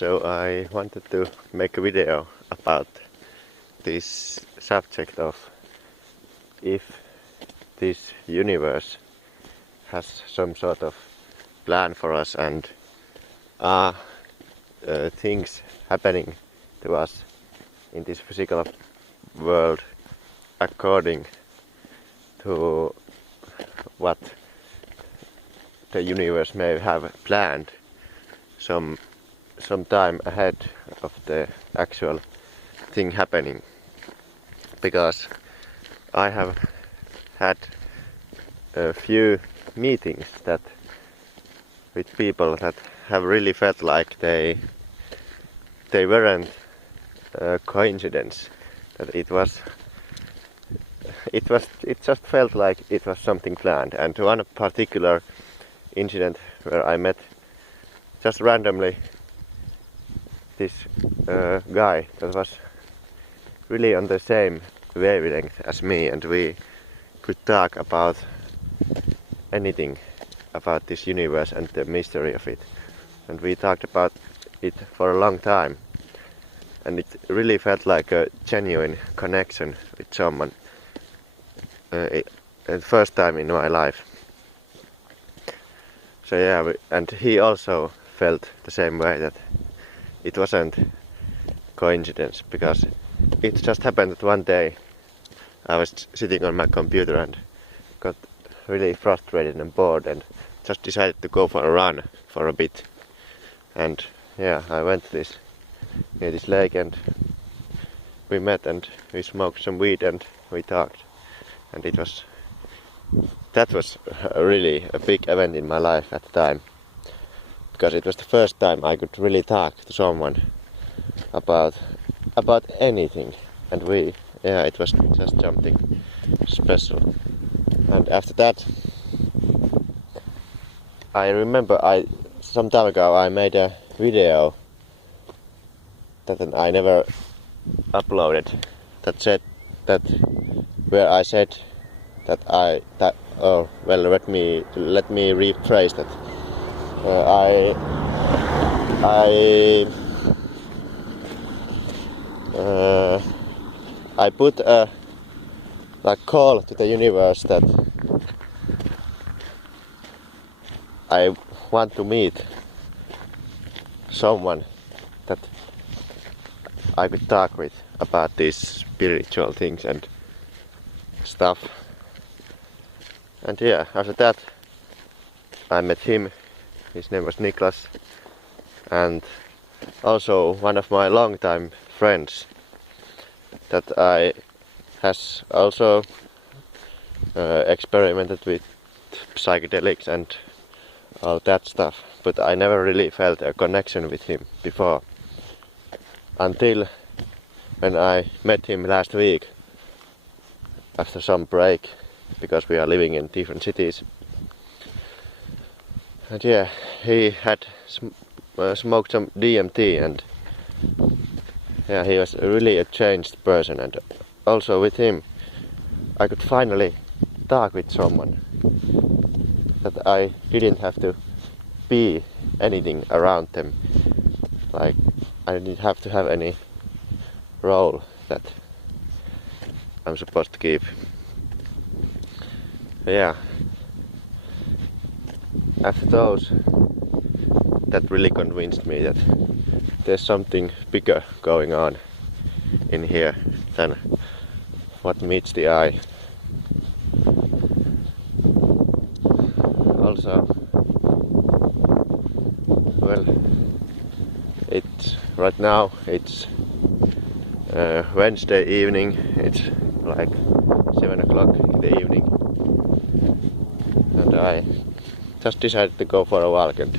So I wanted to make a video about this subject of if this universe has some sort of plan for us and are things happening to us in this physical world according to what the universe may have planned some time ahead of the actual thing happening, because I have had a few meetings that with people that have really felt like they weren't a coincidence, that it just felt like it was something planned. And one particular incident where I met just randomly this guy that was really on the same wavelength as me, and we could talk about anything about this universe and the mystery of it, and we talked about it for a long time, and it really felt like a genuine connection with someone, the first time in my life. So yeah, and he also felt the same way, that it wasn't coincidence, because it just happened that one day I was sitting on my computer and got really frustrated and bored and just decided to go for a run for a bit. And yeah, I went to near this lake, and we met and we smoked some weed and we talked. And that was really a big event in my life at the time, because it was the first time I could really talk to someone about anything, and it was just something special. And after that, I remember some time ago I made a video that I never uploaded, where I said let me rephrase that. I put a call to the universe that I want to meet someone that I could talk with about these spiritual things and stuff. And yeah, after that I met him. His name was Niklas, and also one of my longtime friends that I has also experimented with psychedelics and all that stuff, but I never really felt a connection with him before, until when I met him last week after some break, because we are living in different cities. And yeah, he had smoked some DMT, and yeah, he was really a changed person. And also with him I could finally talk with someone, that I didn't have to be anything around them, like I didn't have to have any role that I'm supposed to keep. Yeah, after those, that really convinced me that there's something bigger going on in here than what meets the eye. Also, well, right now it's Wednesday evening. It's like 7 o'clock in the evening, and I just decided to go for a walk and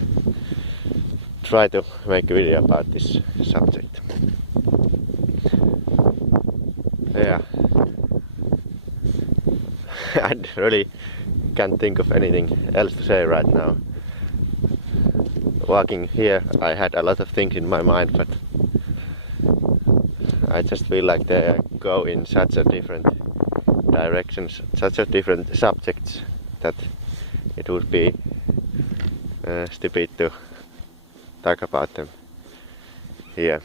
try to make a video about this subject. Yeah, I really can't think of anything else to say right now. Walking here, I had a lot of things in my mind, but I just feel like they go in such a different directions, such a different subjects, that it would be stupid to talk about them here.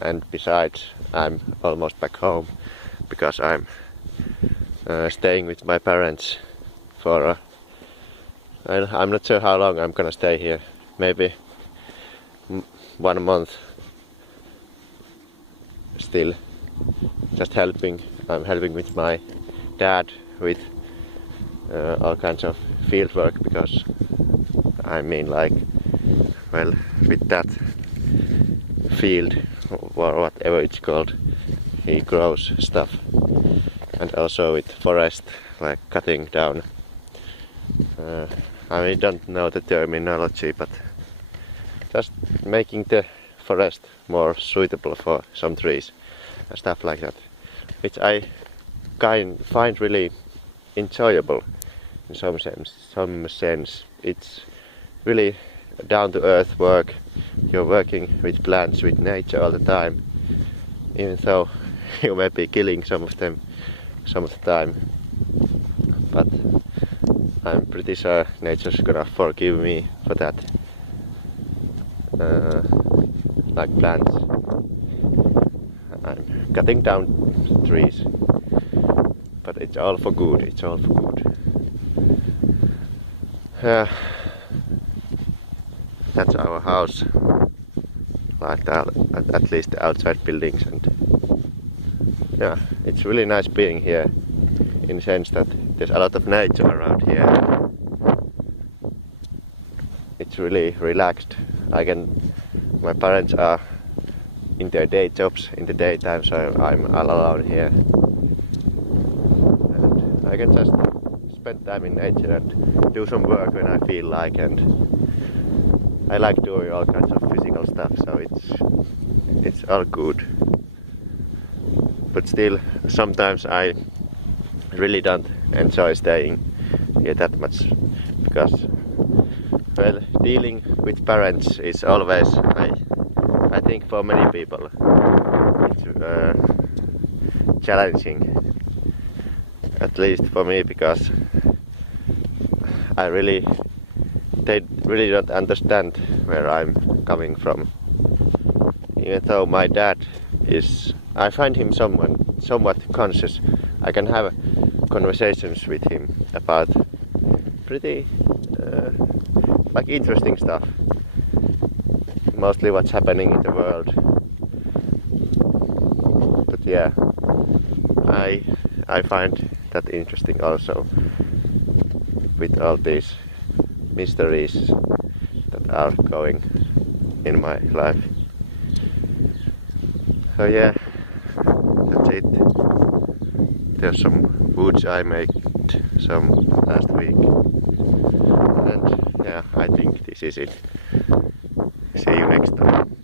And besides, I'm almost back home because I'm staying with my parents for I'm not sure how long I'm gonna stay here. Maybe 1 month. Still just helping. I'm helping with my dad with all kinds of field work because I mean, like, well, with that field or whatever it's called, he grows stuff. And also with forest, like cutting down. I don't know the terminology, but just making the forest more suitable for some trees and stuff like that, which I find really enjoyable in some sense. It's really down to earth work. You're working with plants, with nature all the time, even though you may be killing some of them some of the time, but I'm pretty sure nature's gonna forgive me for that. Like plants, I'm cutting down trees, but it's all for good. It's all for good. That's our house, like at least the outside buildings, and yeah, it's really nice being here in the sense that there's a lot of nature around here. It's really relaxed. My parents are in their day jobs in the daytime, so I'm all alone here. And I can just spend time in nature and do some work when I feel like, and I like doing all kinds of physical stuff, so it's all good. But still, sometimes I really don't enjoy staying here that much because, well, dealing with parents is always, I think for many people, it's challenging. At least for me, because they really don't understand where I'm coming from. Even though my dad I find him somewhat conscious. I can have conversations with him about pretty like interesting stuff, mostly what's happening in the world. But yeah, I find that interesting also, with all these mysteries that are going in my life. So yeah, that's it. There's some woods I made some last week, and yeah, I think this is it. See you next time.